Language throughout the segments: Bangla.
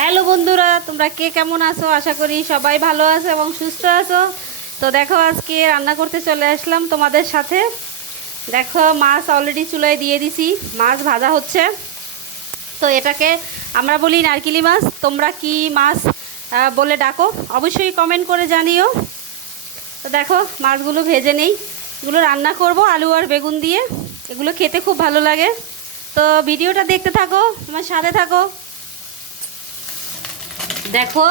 হ্যালো বন্ধুরা, তোমরা কে কেমন আছো? আশা করি সবাই ভালো আছো এবং সুস্থ আছো। তো দেখো, আজকে রান্না করতে চলে আসলাম তোমাদের সাথে। দেখো, মাছ অলরেডি চুলায় দিয়ে দিছি, মাছ ভাজা হচ্ছে। তো এটাকে আমরা বলি নারকেলি মাছ। তোমরা কি মাছ বলে ডাকো। অবশ্যই কমেন্ট করে জানিও। তো দেখো, মাছগুলো ভেজে নেই। এগুলো রান্না করব আলু আর বেগুন দিয়ে। এগুলো খেতে খুব ভালো লাগে। তো ভিডিওটা দেখতে থাকো তোমার সাথে থাকো। দেখো,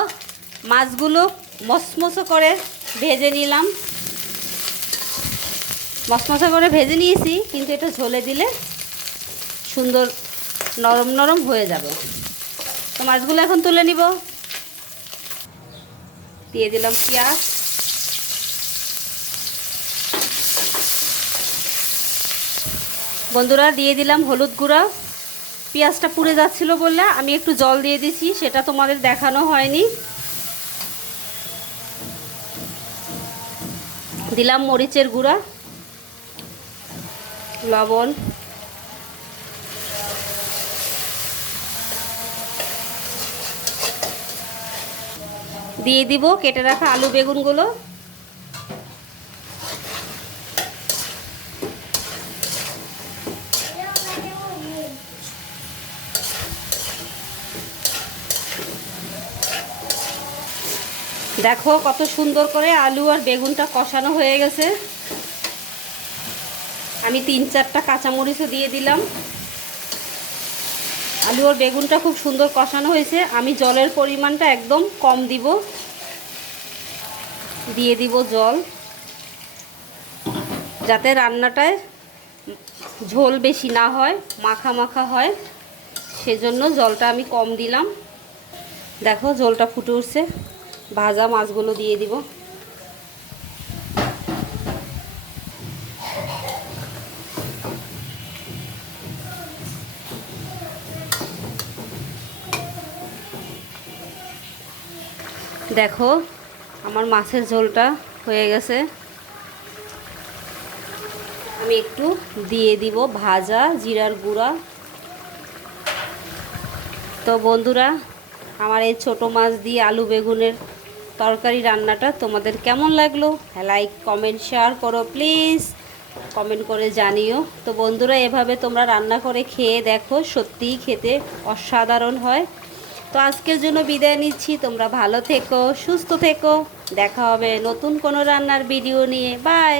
মাছগুলো মসমসো করে ভেজে নিলাম। মসমসো করে ভেজে নিয়েছি, কিন্তু এটা ঝোলে দিলে সুন্দর নরম নরম হয়ে যাবে। তো মাছগুলো এখন তুলে নিব। দিয়ে দিলাম পেঁয়াজ। বন্ধুরা, দিয়ে দিলাম হলুদ গুঁড়া। পেঁয়াজটা পুড়ে যাচ্ছিল বললে আমি একটু জল দিয়ে দিছি সেটা তোমাদের দেখানো হয়নি। দিলাম মরিচের গুঁড়া, লবণ। দিয়ে দিব, কেটে রাখা আলু বেগুনগুলো। দেখো কত সুন্দর করে আলু আর বেগুনটা কষানো হয়ে গেছে। আমি তিন চারটা কাঁচামরিচও দিয়ে দিলাম। আলু আর বেগুনটা খুব সুন্দর কষানো হয়েছে। আমি জলের পরিমাণটা একদম কম দিব। দিয়ে দিব জল। যাতে রান্নাটায় ঝোল বেশি না হয়, মাখা মাখা হয়। সেজন্য জলটা আমি কম দিলাম। দেখো জলটা ফুটে উঠছে। ভাজা মাছগুলো দিয়ে দিব। দেখো, আমার মাছের ঝোলটা হয়ে গেছে। আমি একটু দিয়ে দিব ভাজা, জিরার গুঁড়া। তো বন্ধুরা, আমার এই ছোট মাছ দিয়ে আলু বেগুনের তরকারি রান্নাটা তোমাদের কেমন লাগল? লাইক কমেন্ট শেয়ার করো প্লিজ কমেন্ট করে জানিও। তো বন্ধুরা, এভাবে তোমরা রান্না করে খেয়ে দেখো, সত্যিই খেতে অসাধারণ হয়। তো আজকের জন্য বিদায় নিচ্ছি। তোমরা ভালো থেকো, সুস্থ থেকো। দেখা হবে নতুন কোনো রান্নার ভিডিও নিয়ে। বাই